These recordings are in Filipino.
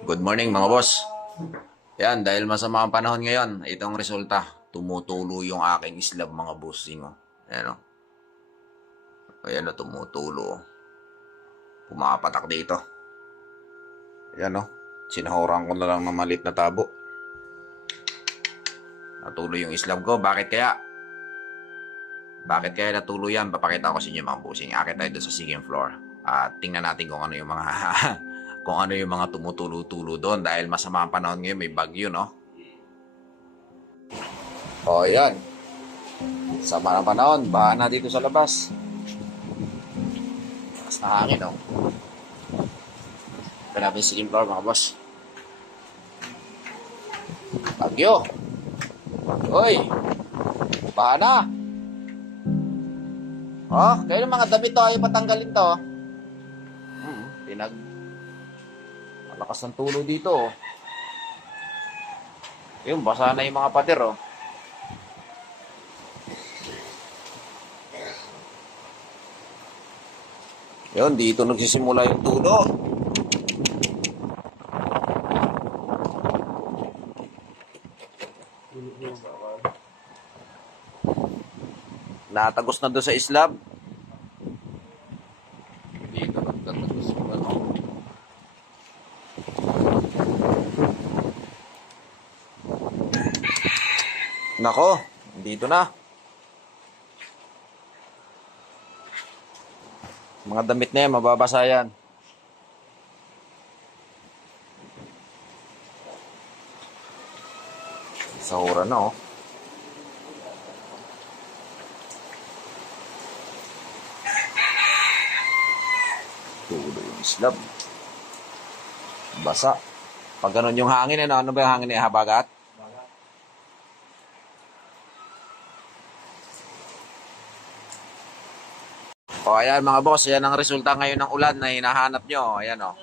Good morning mga boss. Yan, dahil masama ang panahon ngayon, itong resulta. Tumutulo yung aking islab mga bossing. Oh. Ayan o. Ayan o, tumutulo. Pumapatak dito. Ayan o. Sinahoran ko na lang ng maliit na tabo. Natulo yung islab ko. Bakit kaya? Bakit kaya natulo yan? Papakita ko sa inyo mga bossing. Akit tayo doon sa second floor. At tingnan natin kung ano yung mga kung ano yung mga tumutulo-tulo doon dahil masama ang panahon ngayon, may bagyo, no? O, yan. Sama ng panahon, baha na dito sa labas. Mas na hangin, no? Ito natin second floor, mga boss. Bagyo! Hoy! Baha na! Oh, kayo ng mga damit to, ayaw patanggalin to. Malakas ng tulo dito, oh. Yun, basa na yung mga pader, oh. Yun, dito nagsisimula yung tulo. Natagos na doon sa islab. Dito nagtatagos yung ano. Nako, dito na. Mga damit na yan, mababasa yan. Sahura na, oh. Tulo yung islab. Basa. Pag ganun yung hangin, ano ba yung hangin? Habagat? O, ayan mga boss, ayan ang resulta ngayon ng ulan na hinahanap nyo. Ayan o.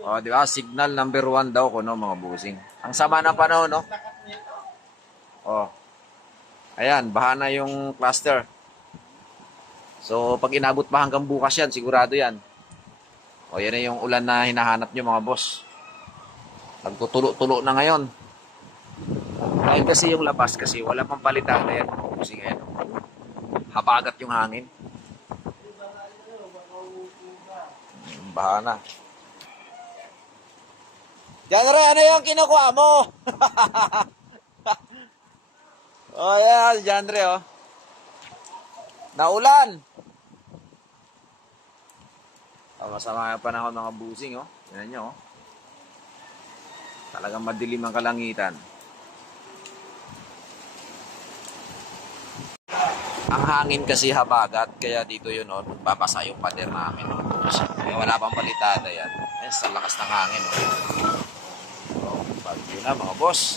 O, di ba? Signal number 1 daw ko, no, mga busing. Ang sama ng panahon, no? O. Ayan, baha na yung cluster. So, pag inabot pa hanggang bukas yan, sigurado yan. O, yan na yung ulan na hinahanap nyo, mga boss. Nagtutulo-tulo na ngayon. Dahil kasi yung labas, kasi wala pang palitan. Ayan, mga busing, ayan. Habagat yung hangin. Baha na. Janre, ano yung kinukuha mo? Oh, yan, Janre, oh. Naulan. Oh, masama yung panahon mga busing, oh. Yan nyo, oh. Talagang madilim ang kalangitan. Ang hangin kasi habagat, kaya dito yun, oh, babasa yung pader namin. Oh. Kaya wala pang palitada yan. Sa lakas ng hangin, oh. Oh, bagyo na mga boss.